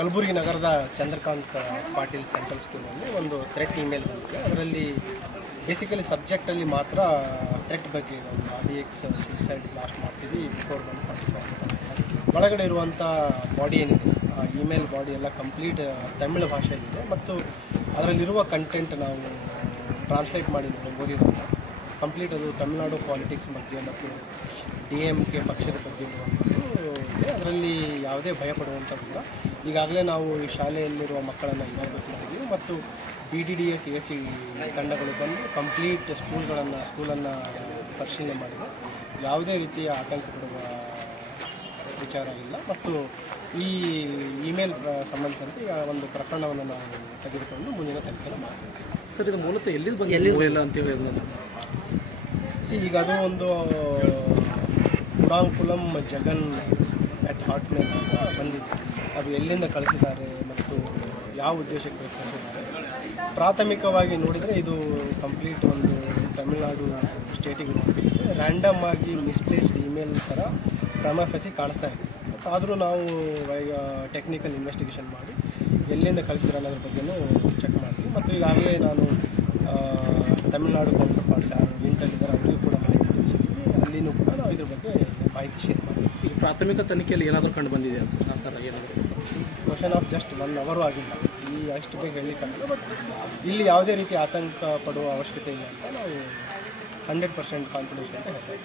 ಕಲಬುರಗಿ ನಗರದ ಚಂದ್ರಕಾಂತ್ ಪಾಟೀಲ್ ಸೆಂಟ್ರಲ್ ಸ್ಕೂಲಲ್ಲಿ ಒಂದು ಥ್ರೆಟ್ ಇಮೇಲ್ ಬಂದಿದೆ. ಅದರಲ್ಲಿ ಬೇಸಿಕಲಿ ಸಬ್ಜೆಕ್ಟಲ್ಲಿ ಮಾತ್ರ ಥ್ರೆಟ್ ಬಗ್ಗೆ ಇದೆ. ಒಂದು RDX ಸೂಸೈಡ್ ಬ್ಲಾಸ್ಟ್ ಮಾಡ್ತೀವಿ ಬಿಫೋರ್ 145 ಒಳಗಡೆ ಇರುವಂಥ ಬಾಡಿ ಏನಿದೆ, ಇಮೇಲ್ ಬಾಡಿ ಎಲ್ಲ ಕಂಪ್ಲೀಟ್ ತಮಿಳು ಭಾಷೆಯಲ್ಲಿದೆ ಮತ್ತು ಅದರಲ್ಲಿರುವ ಕಂಟೆಂಟ್ ನಾವು ಟ್ರಾನ್ಸ್ಲೇಟ್ ಮಾಡಿ ಓದಿದಾಗ ಕಂಪ್ಲೀಟ್ ಅದು ತಮಿಳುನಾಡು ಪಾಲಿಟಿಕ್ಸ್ ಬಗ್ಗೆ ಮತ್ತು DMK ಪಕ್ಷದ ಬಗ್ಗೆ ಇರುವಂಥದ್ದು ಇದೆ. ಅದರಲ್ಲಿ ಯಾವುದೇ ಭಯ ಪಡುವಂಥದ್ದಿಲ್ಲ. ಈಗಾಗಲೇ ನಾವು ಈ ಶಾಲೆಯಲ್ಲಿರುವ ಮಕ್ಕಳನ್ನು ಇನ್ವಾಲ್ವ್ ಮಾಡಿದ್ದೀವಿ ಮತ್ತು BDDS AC ತಂಡಗಳು ಬಂದು ಕಂಪ್ಲೀಟ್ ಸ್ಕೂಲನ್ನು ಪರಿಶೀಲನೆ ಮಾಡಿದೆ. ಯಾವುದೇ ರೀತಿಯ ಆತಂಕ ಪಡುವ ವಿಚಾರ ಇಲ್ಲ ಮತ್ತು ಈ ಇಮೇಲ್ ಸಂಬಂಧಿಸಿದಂತೆ ಈಗ ಒಂದು ಪ್ರಕರಣವನ್ನು ನಾವು ತೆಗೆದುಕೊಂಡು ಮುಂದಿನ ತನಿಖೆ ಮಾಡ್ತೀವಿ. ಸರ್, ಇದು ಮೂಲತಃ ಎಲ್ಲಿ ಬಂದಿಲ್ಲ ಅಂತೇಳಿ ಈಗ ಅದು ಒಂದು ಕುಡಾಂಕುಲಂ ಜಗನ್ @hotmail ಬಂದಿದೆ. ಅದು ಎಲ್ಲಿಂದ ಕಳಿಸಿದ್ದಾರೆ ಮತ್ತು ಯಾವ ಉದ್ದೇಶಕ್ಕೆ ಕಳಿಸಿದ್ದಾರೆ, ಪ್ರಾಥಮಿಕವಾಗಿ ನೋಡಿದರೆ ಇದು ಕಂಪ್ಲೀಟ್ ಒಂದು ತಮಿಳುನಾಡು ಸ್ಟೇಟಿಗೆ ರ್ಯಾಂಡಮ್ ಆಗಿ ಮಿಸ್ಪ್ಲೇಸ್ಡ್ ಇಮೇಲ್ ಥರ ಪ್ರಮ ಫೆಸಿ ಕಾಣಿಸ್ತಾ ಇದೆ. ಬಟ್ ಆದರೂ ನಾವು ಈಗ ಟೆಕ್ನಿಕಲ್ ಇನ್ವೆಸ್ಟಿಗೇಷನ್ ಮಾಡಿ ಎಲ್ಲಿಂದ ಕಳಿಸಿದ್ರೆ ಅನ್ನೋದ್ರ ಬಗ್ಗೆಯೂ ಚೆಕ್ ಮಾಡ್ತೀವಿ ಮತ್ತು ಈಗಾಗಲೇ ನಾನು ತಮಿಳುನಾಡು ಕೌಂಟರ್ ಪಾರ್ಟ್ಸ್ ಯಾರು ಇಂಟಲ್ಲಿದ್ದಾರೆ ಅವರಿಗೂ ಕೂಡ ಮಾಹಿತಿ ತಿಳಿಸಿದ್ವಿ. ಅಲ್ಲಿನೂ ಕೂಡ ನಾವು ಇದ್ರ ಬಗ್ಗೆ ಮಾಹಿತಿ ಶೇರ್ ಮಾಡ್ತೀವಿ. ಈ ಪ್ರಾಥಮಿಕ ತನಿಖೆಯಲ್ಲಿ ಏನಾದರೂ ಕಂಡು ಬಂದಿದೆಯಾ ಸರ್? ಆ ಥರ ಏನಾದರೂ ಕ್ವಶನ್ ಆಫ್ ಜಸ್ಟ್ 1 hour ಆಗಿಲ್ಲ, ಈ ಅಷ್ಟು ಬೇಗ ಹೇಳಲಿಕ್ಕಾಗಲ್ಲ. ಬಟ್ ಇಲ್ಲಿ ಯಾವುದೇ ರೀತಿ ಆತಂಕ ಪಡುವ ಅವಶ್ಯಕತೆ ಇಲ್ಲ ಅಂತ ನಾವು 100% ಕಾನ್ಫಿಡೆನ್ಸ್ ಅಂತ ಹೇಳ್ತೀವಿ.